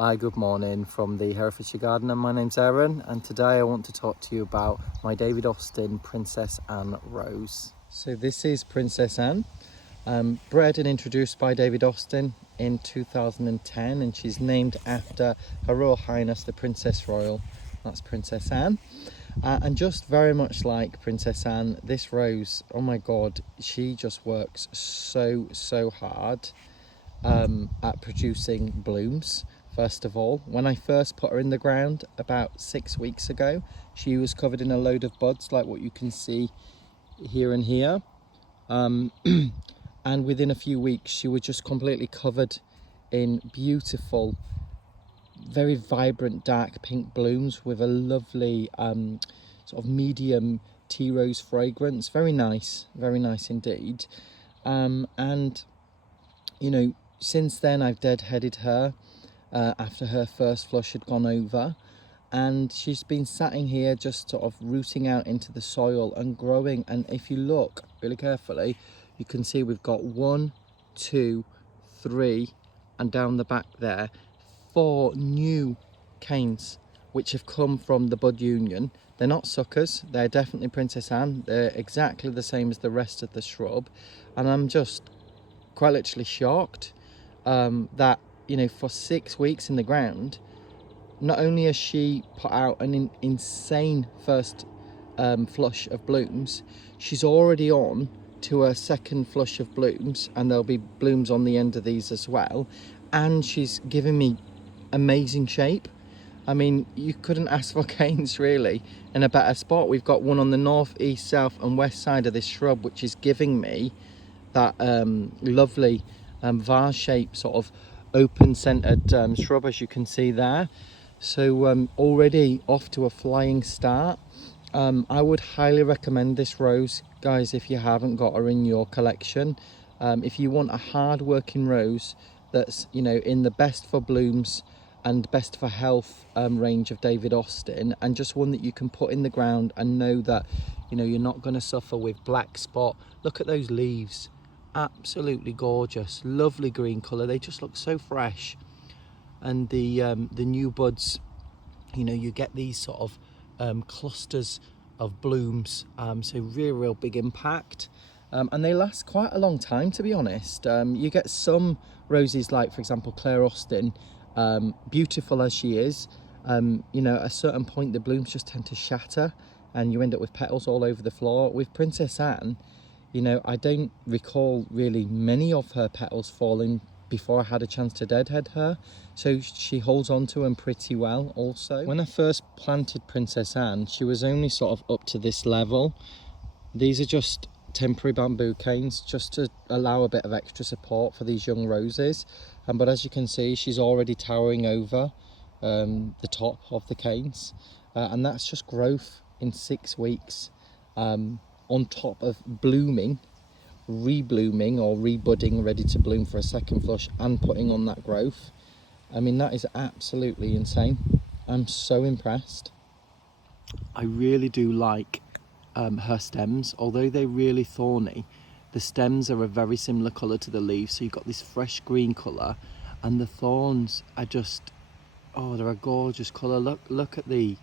Hi, good morning from the Herefordshire Gardener. My name's Aaron, and today I want to talk to you about my David Austin Princess Anne rose. So this is Princess Anne, bred and introduced by David Austin in 2010, and she's named after Her Royal Highness the Princess Royal. That's Princess Anne. And just very much like Princess Anne, this rose, oh my god, she just works so hard at producing blooms. First of all, when I first put her in the ground about 6 weeks ago, she was covered in a load of buds like what you can see here and here, and within a few weeks she was just completely covered in beautiful, very vibrant dark pink blooms with a lovely sort of medium tea rose fragrance. Very nice indeed. And you know, since then I've deadheaded her after her first flush had gone over, and she's been sat in here just sort of rooting out into the soil and growing. And if you look really carefully, you can see we've got 1, 2, 3, and down the back there 4 new canes which have come from the bud union. They're not suckers, they're definitely Princess Anne. They're exactly the same as the rest of the shrub, and I'm just quite literally shocked that, you know, for 6 weeks in the ground, not only has she put out an insane first flush of blooms, she's already on to her second flush of blooms, and there'll be blooms on the end of these as well, and she's giving me amazing shape. I mean, you couldn't ask for canes really in a better spot. We've got one on the north, east, south and west side of this shrub, which is giving me that lovely vase shaped sort of open centered shrub, as you can see there. So already off to a flying start. I would highly recommend this rose, guys, if you haven't got her in your collection. If you want a hard working rose that's, you know, in the best for blooms and best for health range of David Austin, and just one that you can put in the ground and know that, you know, you're not going to suffer with black spot. Look at those leaves, absolutely gorgeous, lovely green color. They just look so fresh. And the new buds, you know, you get these sort of clusters of blooms, so real big impact, and they last quite a long time, to be honest. You get some roses, like for example Claire Austin, beautiful as she is, you know, at a certain point the blooms just tend to shatter and you end up with petals all over the floor. With Princess Anne, you know, I don't recall really many of her petals falling before I had a chance to deadhead her, so she holds on to them pretty well also. When I first planted Princess Anne, she was only sort of up to this level. These are just temporary bamboo canes just to allow a bit of extra support for these young roses, but as you can see, she's already towering over the top of the canes, and that's just growth in 6 weeks, on top of blooming, reblooming or rebudding, ready to bloom for a second flush, and putting on that growth. I mean, that is absolutely insane. I'm so impressed. I really do like her stems, although they're really thorny. The stems are a very similar colour to the leaves, so you've got this fresh green colour, and the thorns are just, oh, they're a gorgeous colour. Look at the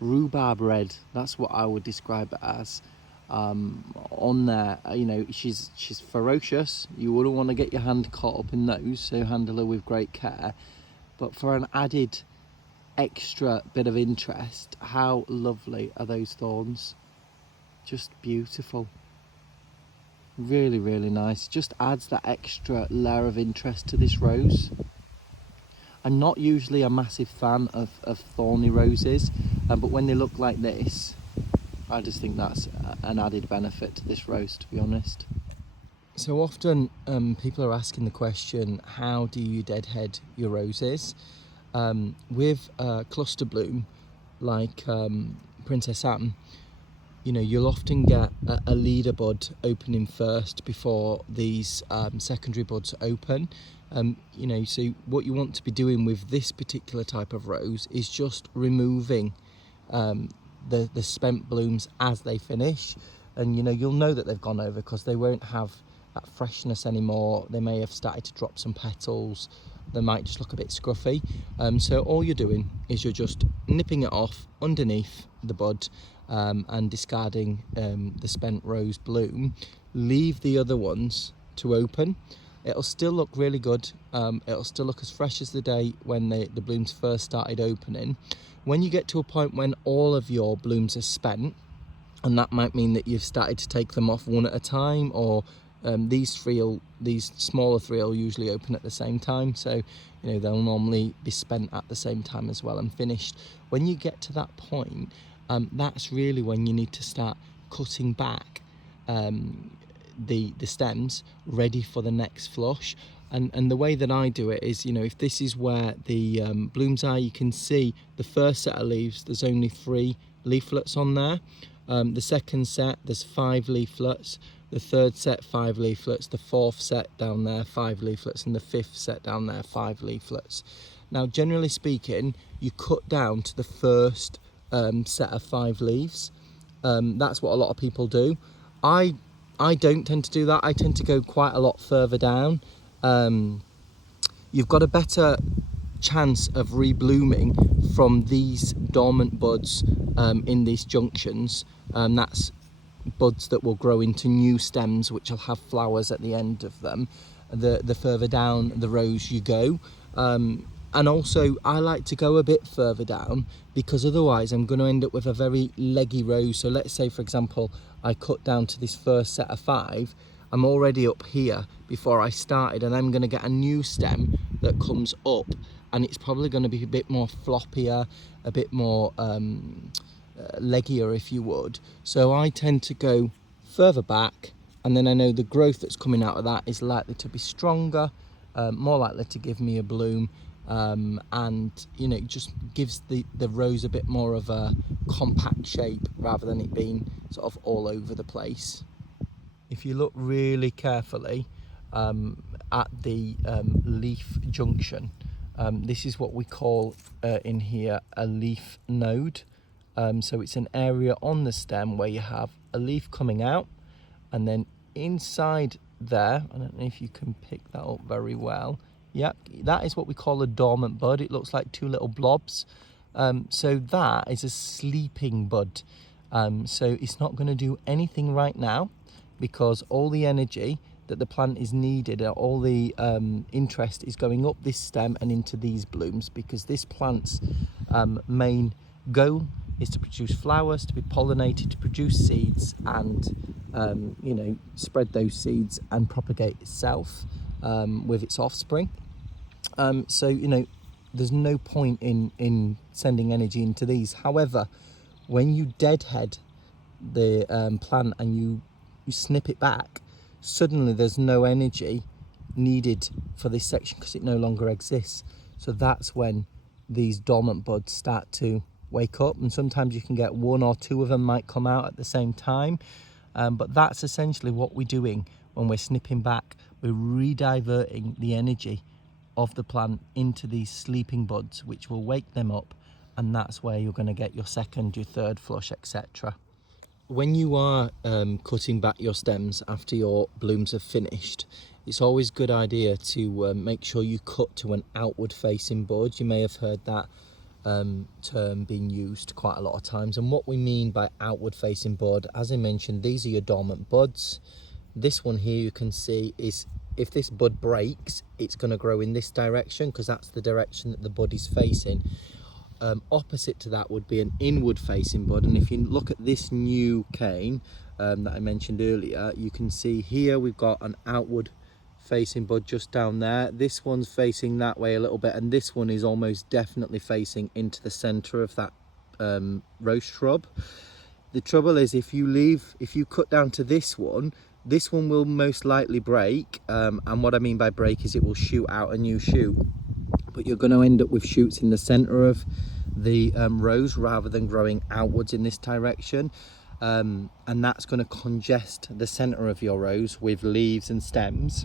rhubarb red, that's what I would describe it as. On there, you know, she's ferocious. You wouldn't want to get your hand caught up in those, so handle her with great care. But for an added extra bit of interest, how lovely are those thorns? Just beautiful, really nice. Just adds that extra layer of interest to this rose. I'm not usually a massive fan of thorny roses, but when they look like this, I just think that's an added benefit to this rose, to be honest. So often people are asking the question, how do you deadhead your roses? With cluster bloom like Princess Anne, you know, you'll often get a leader bud opening first before these secondary buds open. You know, so what you want to be doing with this particular type of rose is just removing the spent blooms as they finish, and you know, you'll know that they've gone over because they won't have that freshness anymore. They may have started to drop some petals, they might just look a bit scruffy. So all you're doing is you're just nipping it off underneath the bud and discarding the spent rose bloom. Leave the other ones to open. It'll still look really good. It'll still look as fresh as the day when the blooms first started opening. When you get to a point when all of your blooms are spent, and that might mean that you've started to take them off one at a time, or these smaller three will usually open at the same time, so they'll normally be spent at the same time as well and finished. When you get to that point, that's really when you need to start cutting back the stems ready for the next flush. And the way that I do it is, if this is where the blooms are, you can see the first set of leaves, there's only 3 leaflets on there. The second set, there's 5 leaflets. The third set, 5 leaflets. The fourth set down there, 5 leaflets. And the fifth set down there, 5 leaflets. Now, generally speaking, you cut down to the first set of 5 leaves. That's what a lot of people do. I don't tend to do that. I tend to go quite a lot further down. You've got a better chance of reblooming from these dormant buds in these junctions. That's buds that will grow into new stems which will have flowers at the end of them, the further down the rows you go. And also I like to go a bit further down, because otherwise I'm going to end up with a very leggy rose. So let's say, for example, I cut down to this first set of 5. I'm already up here before I started, and I'm going to get a new stem that comes up, and it's probably going to be a bit more floppier, a bit more leggier, if you would. So I tend to go further back, and then I know the growth that's coming out of that is likely to be stronger, more likely to give me a bloom, and it just gives the rose a bit more of a compact shape rather than it being sort of all over the place. If you look really carefully at the leaf junction, this is what we call in here a leaf node. So it's an area on the stem where you have a leaf coming out, and then inside there, I don't know if you can pick that up very well. Yep, that is what we call a dormant bud. It looks like 2 little blobs. So that is a sleeping bud. So it's not going to do anything right now, because all the energy that the plant is needed, all the interest is going up this stem and into these blooms, because this plant's main goal is to produce flowers, to be pollinated, to produce seeds, and spread those seeds and propagate itself with its offspring. So there's no point in sending energy into these. However, when you deadhead the plant and you snip it back, suddenly there's no energy needed for this section because it no longer exists. So that's when these dormant buds start to wake up, and sometimes you can get 1 or 2 of them might come out at the same time. But that's essentially what we're doing when we're snipping back. We're rediverting the energy of the plant into these sleeping buds, which will wake them up, and that's where you're going to get your second, your third flush, etc. When you are cutting back your stems after your blooms have finished, it's always a good idea to make sure you cut to an outward facing bud. You may have heard that term being used quite a lot of times, and what we mean by outward facing bud, as I mentioned, these are your dormant buds. This one here you can see is, if this bud breaks, it's going to grow in this direction because that's the direction that the bud is facing. Opposite to that would be an inward facing bud, and if you look at this new cane that I mentioned earlier, you can see here we've got an outward facing bud just down there. This one's facing that way a little bit, and this one is almost definitely facing into the center of that rose shrub. The trouble is, if you cut down to this one will most likely break, and what I mean by break is it will shoot out a new shoot, but you're going to end up with shoots in the center of the rose rather than growing outwards in this direction, and that's going to congest the center of your rose with leaves and stems,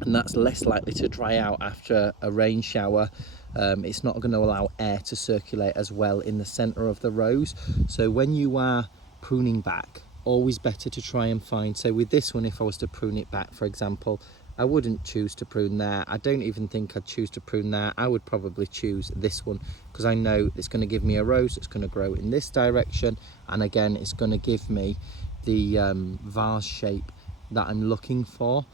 and that's less likely to dry out after a rain shower. It's not going to allow air to circulate as well in the center of the rose. So when you are pruning back, always better to try and find, so with this one, if I was to prune it back, for example, I wouldn't choose to prune there. I don't even think I'd choose to prune there. I would probably choose this one, because I know it's going to give me a rose that's going to grow in this direction, and again it's going to give me the vase shape that I'm looking for.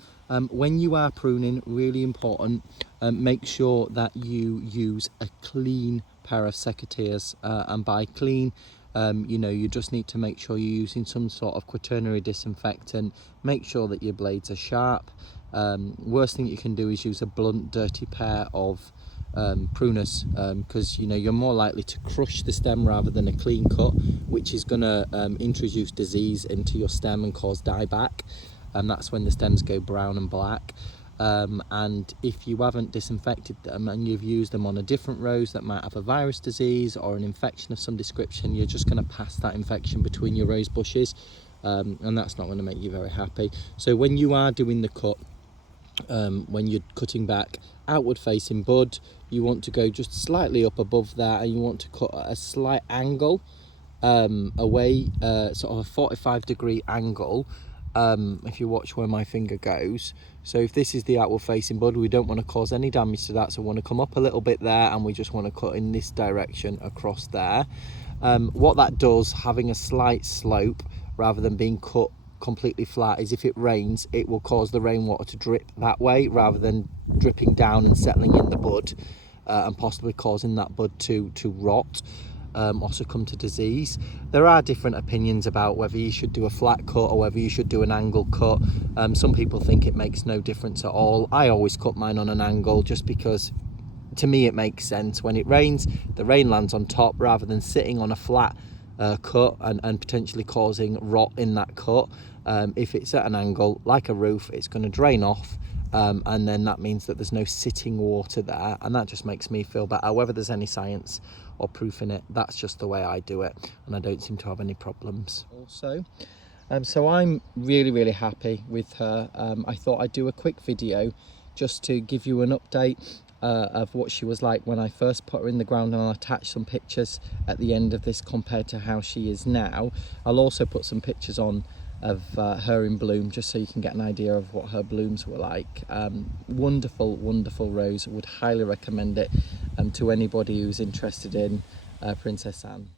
When you are pruning, really important, make sure that you use a clean pair of secateurs, and by clean, you know, you just need to make sure you're using some sort of quaternary disinfectant. Make sure that your blades are sharp. Worst thing you can do is use a blunt, dirty pair of pruners, because you know you're more likely to crush the stem rather than a clean cut, which is going to introduce disease into your stem and cause dieback, and that's when the stems go brown and black. And if you haven't disinfected them and you've used them on a different rose that might have a virus disease or an infection of some description, you're just going to pass that infection between your rose bushes, and that's not going to make you very happy. So when you are doing the cut, when you're cutting back outward facing bud, you want to go just slightly up above that, and you want to cut at a slight angle away, sort of a 45-degree angle, if you watch where my finger goes. So if this is the outward facing bud, we don't want to cause any damage to that, so we want to come up a little bit there, and we just want to cut in this direction across there. What that does, having a slight slope rather than being cut completely flat, is if it rains, it will cause the rainwater to drip that way rather than dripping down and settling in the bud, and possibly causing that bud to rot, or succumb to disease. There are different opinions about whether you should do a flat cut or whether you should do an angle cut. Some people think it makes no difference at all. I always cut mine on an angle, just because to me it makes sense. When it rains, the rain lands on top rather than sitting on a flat cut and potentially causing rot in that cut. If it's at an angle like a roof, it's going to drain off, and then that means that there's no sitting water there, and that just makes me feel better. Whether there's any science or proof in it, that's just the way I do it, and I don't seem to have any problems also. So I'm really happy with her. I thought I'd do a quick video just to give you an update of what she was like when I first put her in the ground, and I'll attach some pictures at the end of this compared to how she is now. I'll also put some pictures on of her in bloom, just so you can get an idea of what her blooms were like. Wonderful rose. Would highly recommend it to anybody who's interested in Princess Anne.